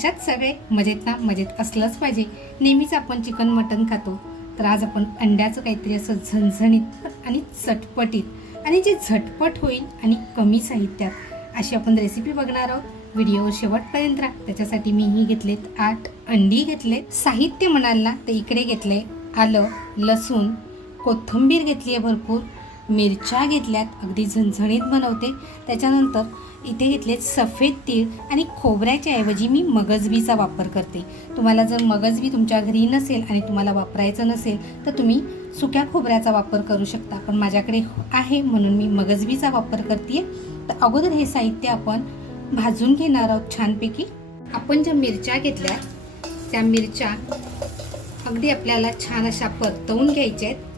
कशात सगळे मजेत ना? मजेत असलंच पाहिजे. नेहमीच आपण चिकन मटन खातो, तर आज आपण अंड्याचं काहीतरी असं झणझणीत आणि चटपटीत आणि जे झटपट होईल आणि कमी साहित्यात अशी आपण रेसिपी बघणार आहोत. व्हिडिओ शेवटपर्यंत राहा. त्याच्यासाठी मीही घेतलेत 8 अंडी घेतले. साहित्य म्हणाल ना तर इकडे घेतले आलं, लसूण, कोथिंबीर घेतली आहे भरपूर, मिरच्या घेतल्यात, अगदी झणझणीत बनवते. त्याच्यानंतर इथे घेतले सफेद तीळ आणि खोबऱ्याच्या ऐवजी मी मगजबीचा वापर करते. तुम्हाला जर मगजबी तुमच्या घरी नसेल आणि तुम्हाला वापरायचं नसेल तर तुम्ही सुक्या खोबऱ्याचा वापर करू शकता, पण माझ्याकडे आहे म्हणून मी मगजबीचा वापर करते. तर अगोदर हे साहित्य आपण भाजून घेणार आहोत छानपैकी. आपण ज्या मिरच्या घेतल्या त्या मिरच्या अगदी आपल्याला छान अशा परतवून घ्यायच्या आहेत.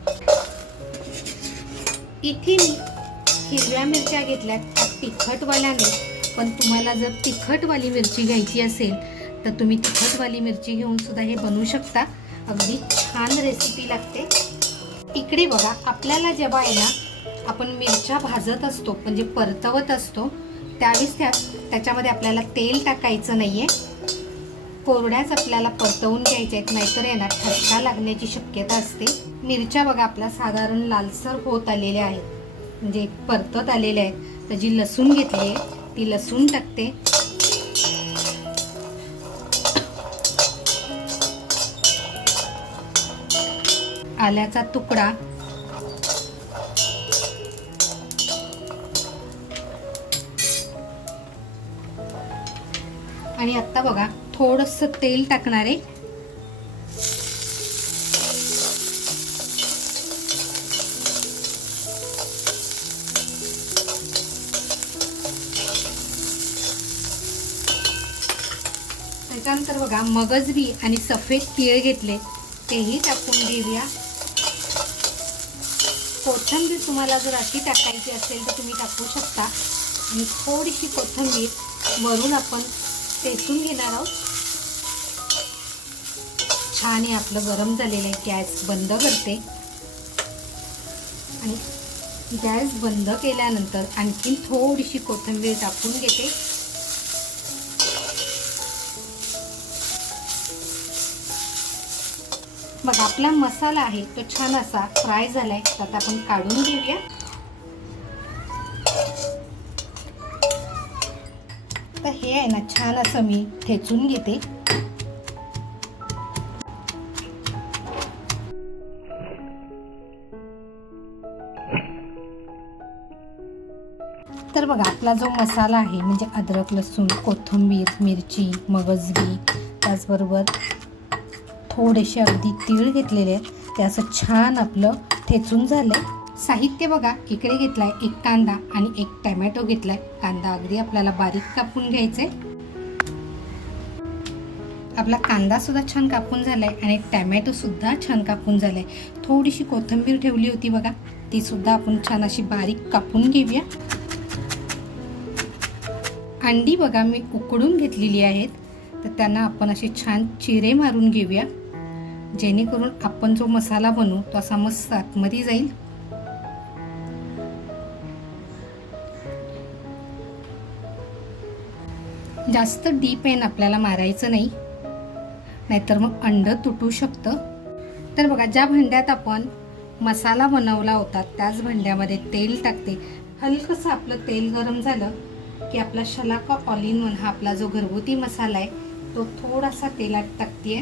इथे मी हिरव्या मिरच्या घेतल्यात, त्या तिखटवाल्या नाही, पण तुम्हाला जर तिखटवाली मिरची घ्यायची असेल तर तुम्ही तिखटवाली मिरची घेऊन सुद्धा हे बनवू शकता. अगदी छान रेसिपी लागते. इकडे बघा, आपल्याला जेव्हा आहे ना आपण मिरच्या भाजत असतो म्हणजे परतवत असतो त्यावेळेस त्याच्यामध्ये आपल्याला तेल टाकायचं नाही आहे. कोरड्याच आपल्याला परतवून घ्यायच्या आहेत, नाहीतर आहे ना ठसका लागण्याची शक्यता असते. मिरच्या बघा आपल्या साधारण लालसर होत आलेल्या आहेत, म्हणजे परतत आलेल्या आहेत. तर जी लसूण घेतली आहे ती लसूण टाकते. आल्याचा तुकडा, आणि आता बघा थोडंसं तेल टाकणार आहे. त्याच्यानंतर बघा मगजबी आणि सफेद तीळ घेतले, तेही टाकून घेऊया. कोथिंबीर तुम्हाला जर अशी टाकायची असेल तर तुम्ही टाकू शकता, आणि थोडीशी कोथिंबीर वरून आपण ठेचून घेणार आहोत. छान आहे, आपलं गरम झालेलं आहे. गॅस बंद करते आणि गॅस बंद केल्यानंतर आणखीन थोडीशी कोथिंबीर टाकून घेते. बघा आपला मसाला आहे तो छान असा फ्राय झालाय. तर आता आपण काढून घेऊया. तर हे आहे ना छान असं मी ठेचून घेते. तर बघा आपला जो मसाला आहे म्हणजे अद्रक, लसूण, कोथिंबीर, मिरची, मगजबी, त्याचबरोबर थोडेसे अगदी तीळ घेतलेले आहेत, ते असं छान आपलं ठेचून झालंय. साहित्य बघा इकडे घेतलाय एक कांदा आणि एक टोमॅटो घेतलाय. कांदा अगदी आपल्याला बारीक कापून घ्यायचंय. आपला कांदा सुद्धा छान कापून झालाय आणि टोमॅटो सुद्धा छान कापून झालाय. थोडीशी कोथिंबीर ठेवली होती बघा, ती सुद्धा आपण छान अशी बारीक कापून घेऊया. अंडी बघा मी उकडून घेतलेली आहेत, तर त्यांना आपण असे छान चिरे मारून घेऊया, जेणेकरून आपण जो मसाला बनवू तो असा मस्त आतमध्ये जाईल. जास्त डीप एन आपल्याला मारायचं नाही, नाहीतर मग अंड तुटू शकतं. तर बघा ज्या भांड्यात आपण मसाला बनवला होता त्याच भांड्यामध्ये तेल टाकते. हलकंसं आपलं तेल गरम झालं की आपला शलाका ऑल इन वन हा आपला जो घरगुती मसाला आहे तो थोडासा तेलात टाकते.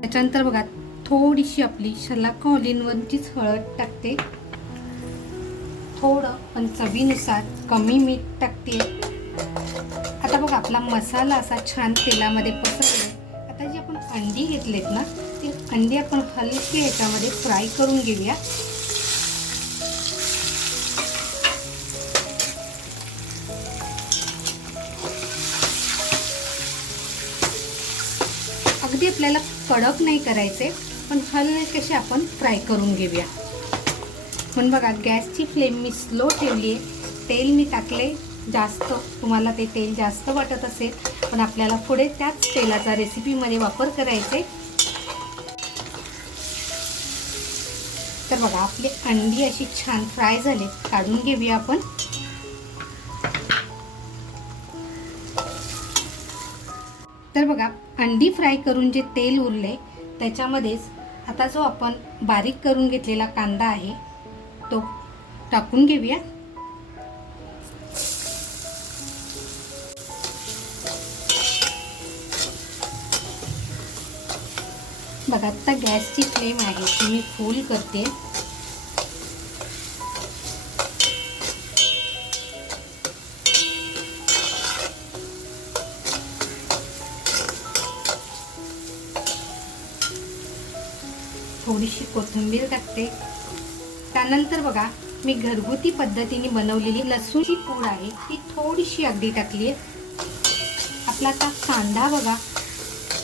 त्याच्यानंतर बघा थोडीशी आपली शलाका ऑल इन वनचीच हळद टाकते. थोडं पण चवीनुसार कमी मीठ टाकते. आता बघा आपला मसाला असा छान तेलामध्ये पसरला. आता जी आपण अंडी घेतलेत ना ती अंडी आपण हलके ह्याच्यामध्ये फ्राय करून घेऊया. अगदी आपल्याला कडक नाही करायचे, पण हलकेसे आपण फ्राय करून घेऊया. पण बघा गॅसची फ्लेम मी स्लो ठेवली आहे. तेल मी टाकले जास्त, तुम्हाला ते तेल जास्त वाटत असेल पण आपल्याला पुढे त्याच तेलाचा रेसिपीमध्ये वापर करायचे. तर बघा आपली अंडी अशी छान फ्राय झाली, काढून घेऊया आपण. तर बघा, अंडी फ्राय करून जे तेल उरले त्याच्यामध्येच आता जो आपण बारीक करून घेतलेला कांदा आहे तो टाकून घेऊया. बघा, आता गॅसची फ्लेम आहे ती मी फुल करते. थोडीशी कोथिंबीर टाकते. त्यानंतर बघा, मी घरगुती पद्धतीने बनवलेली लसूणची पूड आहे ती थोडीशी अगदी टाकली आहे. आपला आता कांदा बघा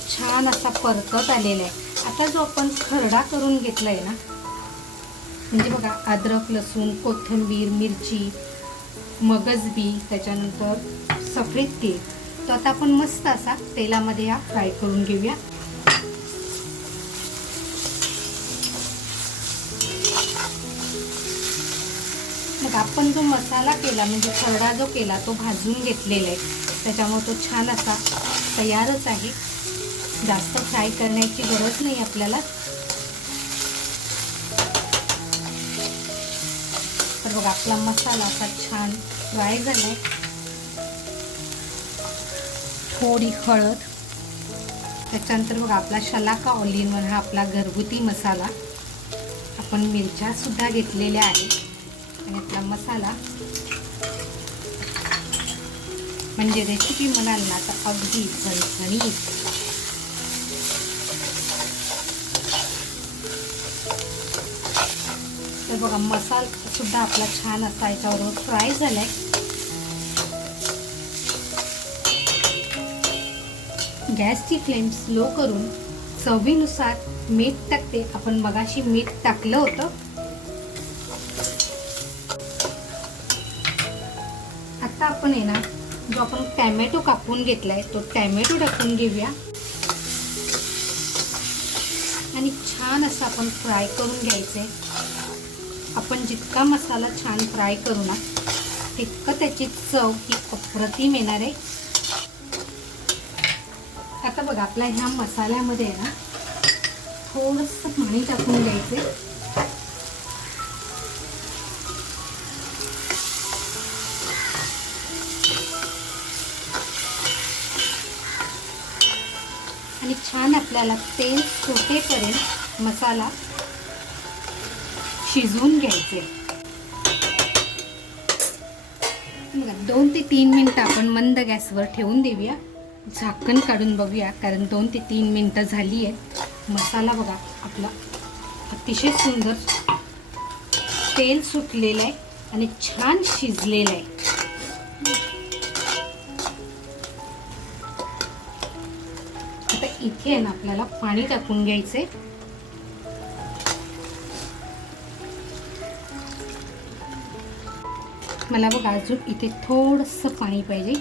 छान असा परतत आलेला आहे. आता जो आपण खरडा करून घेतला आहे ना, म्हणजे बघा अद्रक, लसूण, कोथिंबीर, मिरची, मगजबी, त्याच्यानंतर सफेद तेल, तो आता आपण मस्त असा तेलामध्ये हा फ्राय करून घेऊया. मग आपण जो मसाला केला म्हणजे खरडा जो केला तो भाजून घेतलेला आहे, त्याच्यामुळे तो छान असा तयारच आहे. जास्त फ्राय करण्याची गरज नाही आपल्याला. तर बघा, आपला मसाला असा छान फ्राय झालाय. थोडी हळद, त्याच्यानंतर बघा आपला शलाका ऑल इन वन हा आपला घरगुती मसाला. आपण मिरच्या सुद्धा घेतलेल्या आहेत आणि आपला मसाला म्हणजे रेसिपी म्हणाल ना तर अगदी झणझणीत. तर बघा, मसाला सुद्धा आपला छान असा याच्यावर फ्राय झालाय. गॅसची फ्लेम स्लो करून चवीनुसार मीठ टाकते. आपण मगाशी मीठ टाकलं होतं. आता आपण आहे ना, जो आपण टॅमॅटो कापून घेतलाय तो टॅमॅटो टाकून घेऊया आणि छान असं आपण फ्राय करून घ्यायचंय. आपण जितका मसाला छान फ्राय करू ना तितकं त्याची चव ही अप्रतिम येणार आहे. आता बघा, आपल्या ह्या मसाल्यामध्ये आहे ना थोडंसं पाणी टाकून घ्यायचे. आणि छान आपल्याला तेल सुटेपर्यंत मसाला शिजवून घ्यायचे. बघा, 2 ते 3 मिनिटं आपण मंद गॅसवर ठेवून देऊया. झाकण काढून बघूया, कारण 2 ते 3 मिनिटं झाली आहेत. मसाला बघा आपला अतिशय सुंदर तेल सुटलेलं आहे आणि छान शिजलेलं आहे. आता इथे आहे ना आपल्याला पाणी टाकून घ्यायचंय. मला बघा अजून इथे थोडंसं पाणी पाहिजे,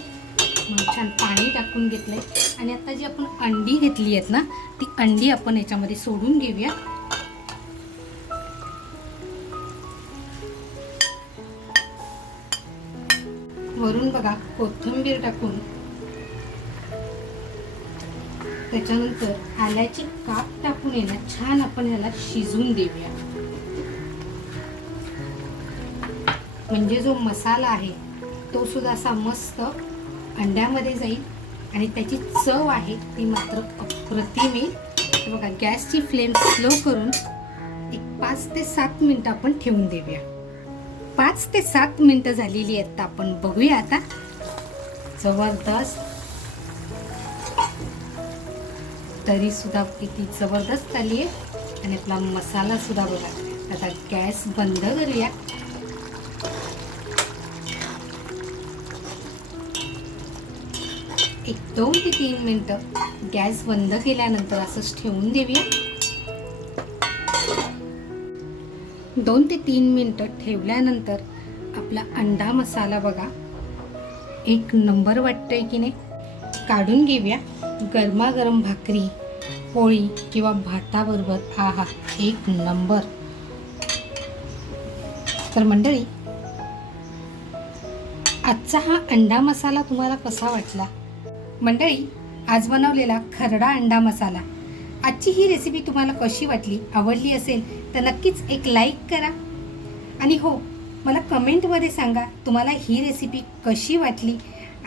मग छान पाणी टाकून घेतलंय. आणि आता जी आपण अंडी घेतली आहेत ना ती अंडी आपण याच्यामध्ये सोडून घेऊया. वरून बघा कोथिंबीर टाकून त्याच्यानंतर आल्याची काप टाकून आहे ना छान आपण ह्याला शिजवून देऊया. म्हणजे जो मसाला आहे तो सुद्धा असा मस्त अंड्यामध्ये जाईल आणि त्याची चव आहे ती मात्र अप्रतिम येईल. तर बघा, गॅसची फ्लेम स्लो करून एक 5 ते 7 मिनिटं आपण ठेवून देऊया. 5 ते 7 मिनिटं झालेली आहेत. तर आपण बघूया आता. जबरदस्त, तरी सुद्धा किती जबरदस्त आली आहे आणि आपला मसाला सुद्धा बघा. आता गॅस बंद करूया. एक 2 ते 3 मिनिटं गॅस बंद केल्यानंतर असंच ठेवून देऊया. 2 ते 3 मिनिटं ठेवल्यानंतर आपला अंडा मसाला बघा एक नंबर वाटतोय की नाही. काढून घेऊया. गरमागरम भाकरी, पोळी किंवा भाताबरोबर आहा एक नंबर. तर मंडळी, आजचा हा अंडा मसाला तुम्हाला कसा वाटला? मंडळी, आज बनवलेला खरडा अंडा मसाला. आजची ही रेसिपी तुम्हाला कशी वाटली, आवडली असेल तर नक्कीच एक लाईक करा. आणि हो, मला कमेंटमध्ये सांगा तुम्हाला ही रेसिपी कशी वाटली.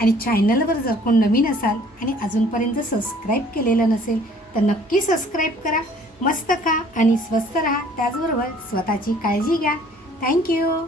आणि चॅनलवर जर कोण नवीन असाल आणि अजूनपर्यंत सबस्क्राईब केलेलं नसेल तर नक्की सबस्क्राईब करा. मस्त खा आणि स्वस्त राहा, त्याचबरोबर स्वतःची काळजी घ्या. थँक्यू.